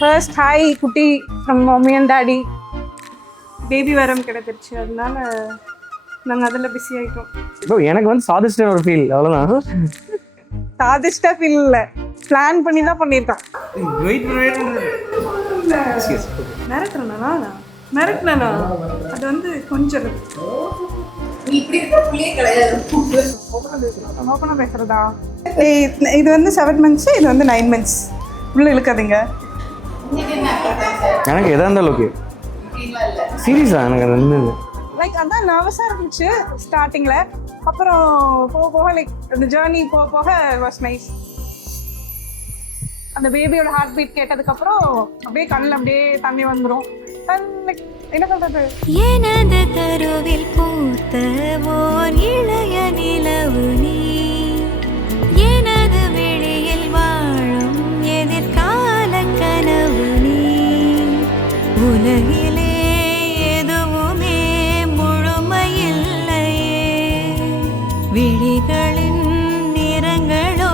First hi குட்டி from mummy and daddy. Baby வரம் கிடைச்சிருச்சு, அதனால நாங்கள் அதில் பிஸி ஆகிட்டோம். ப்ரோ எனக்கு வந்து சாதிச்சிட்ட ஒரு ஃபீல், அவ்வளோதான். சாதிச்சிட்ட ஃபீல் இல்லை, பிளான் பண்ணி தான் பண்ணியிருக்கோம். மிரட்டினா அது வந்து கொஞ்சம் ஓப்பனாக பேசுகிறதா. இது வந்து 7 months, இது வந்து 9 months. உள்ளே இழுக்காதீங்க. எனக்கு எதாக இருந்தாலும் ஓகே. சீரியஸா எனக்கு ரெண்டு லைக் அதான் நர்வஸாக இருந்துச்சு ஸ்டார்டிங்கில். அப்புறம் போக போக லைக் அந்த ஜேர்னி போக போக வாஸ் நைஸ். அந்த பேபியோட ஹார்ட் பீட் கேட்டதுக்கப்புறம் அப்படியே கண்ணில் அப்படியே தண்ணி வந்துடும். லைக் என்ன சொல்கிறது, எனது கருவில் பூத்த ஓர் இளைய நிலவு நீ, எனது வெளியில் வாழும் எதிர்கால கனவு நீ, உலகிலே எதுவுமே முழுமையில்லையே, விழிகளின் நிறங்களோ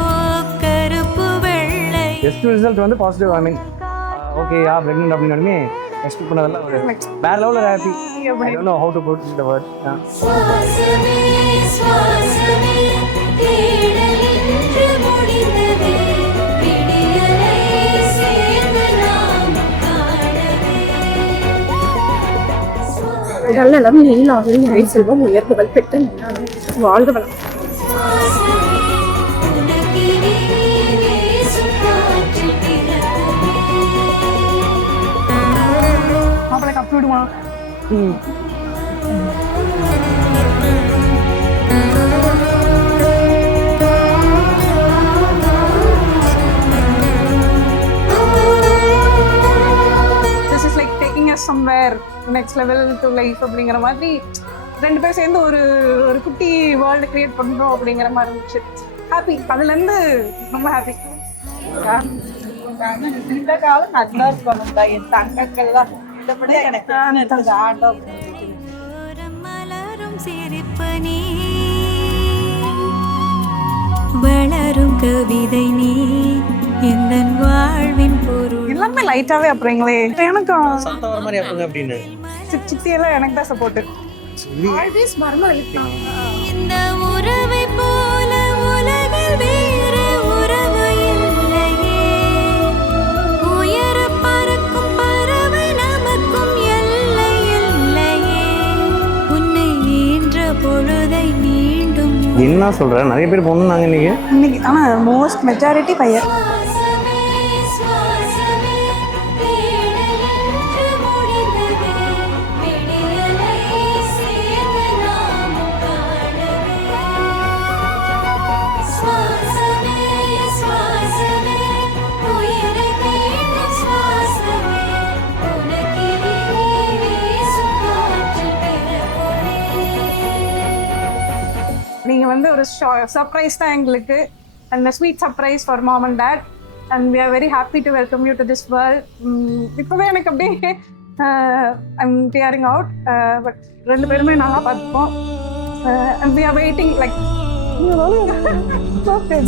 கருப்பு வெள்ளை. டெஸ்ட் ரிசல்ட் வந்து positive. I mean okay ya pregnant அப்படின்னு எக்ஸ்பெக்ட் பண்ணதெல்லாம் ஒரு வேற லெவலில் happy. I don't know how to put the word. சுவாசமே சுவாசமே தேடலின்று முடிந்ததே, விடியலை சேர்ந்து நாம் காணவே. நல்ல நீலாவில் நிறை செல்வம் உயர்வுகள் பெற்ற வாழ்க வளம். அவளை கப்பி விடுமா? This is like taking us somewhere next level to life அப்படிங்கிற மாதிரி ரெண்டு பேரும் சேர்ந்து ஒரு ஒரு குட்டி வேர்ல்டு கிரியேட் பண்ணுறோம் அப்படிங்கிற மாதிரி இருந்துச்சு. ஹாப்பி, அதுலேருந்து ரொம்ப ஹாப்பி. இந்த காலம் நல்லா இருக்கணும் தான் என் தங்கங்கள்லாம். மலரும் சிரிப்பு நீ, வளரும் கவிதை நீ, எந்த வாழ்வின் பொருள். எல்லாமே லைட்டாவே அப்புறங்களே எனக்கு சாந்தா வர மாதிரி ஆகுங்க அப்படின்னு சித்தியெல்லாம் எனக்கு தான் சப்போர்ட். இந்த உறவை போல உலகில் வேறு உறவு இல்லையே, உயர பறக்கும் பறவை நமக்கும் எல்லை இல்லையே, உன்னை ஈன்ற பொழுதை மீண்டும். என்ன சொல்கிறேன், நிறைய பேர் பொண்ணுனாங்க இன்னைக்கு. ஆனால் மோஸ்ட் மெஜாரிட்டி பையன். நீங்கள் வந்து ஒரு சர்ப்ரைஸ் தான் எங்களுக்கு, and sweet surprise for mom and dad, and we are very happy to welcome you to this world. இப்போவே எனக்கு அப்படியே ஐம் டியரிங் அவுட். பட் ரெண்டு பேருமே நல்லா பார்த்துப்போம். வி ஆர் வெயிட்டிங் லைக்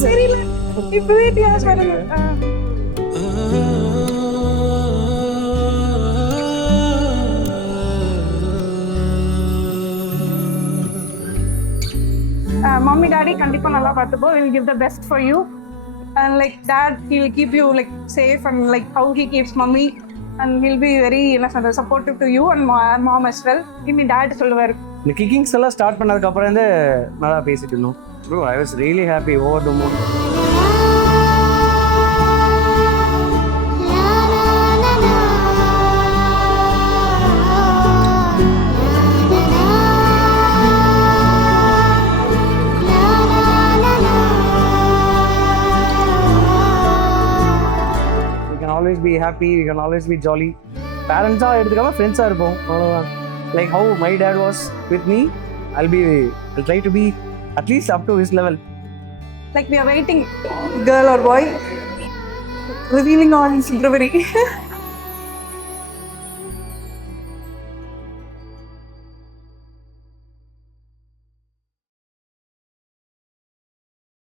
தெரியல இப்போவே டியர்ஸ் வருங்க. Mommy, daddy, kandipa nalla paathupo. We will give the best for you. And like dad, he will keep you like safe and like how he keeps mommy. And he'll be very supportive to you and mom as well. Inni dad solluvar. இந்த கிக்கிங்ஸ் எல்லாம் start பண்ணதுக்கப்புறம் வந்து நல்லா பேசிட்டு இருந்தோம். Bro I was really happy over the moon. Always be happy, we can always be jolly. Parents are எடுத்துக்காம ஃப்ரெண்ட்ஸா இருப்போம், அவ்வளவுதான். Like how my dad was with me, I'll try to be at least up to his level. Like we are waiting, girl or boy, revealing on February.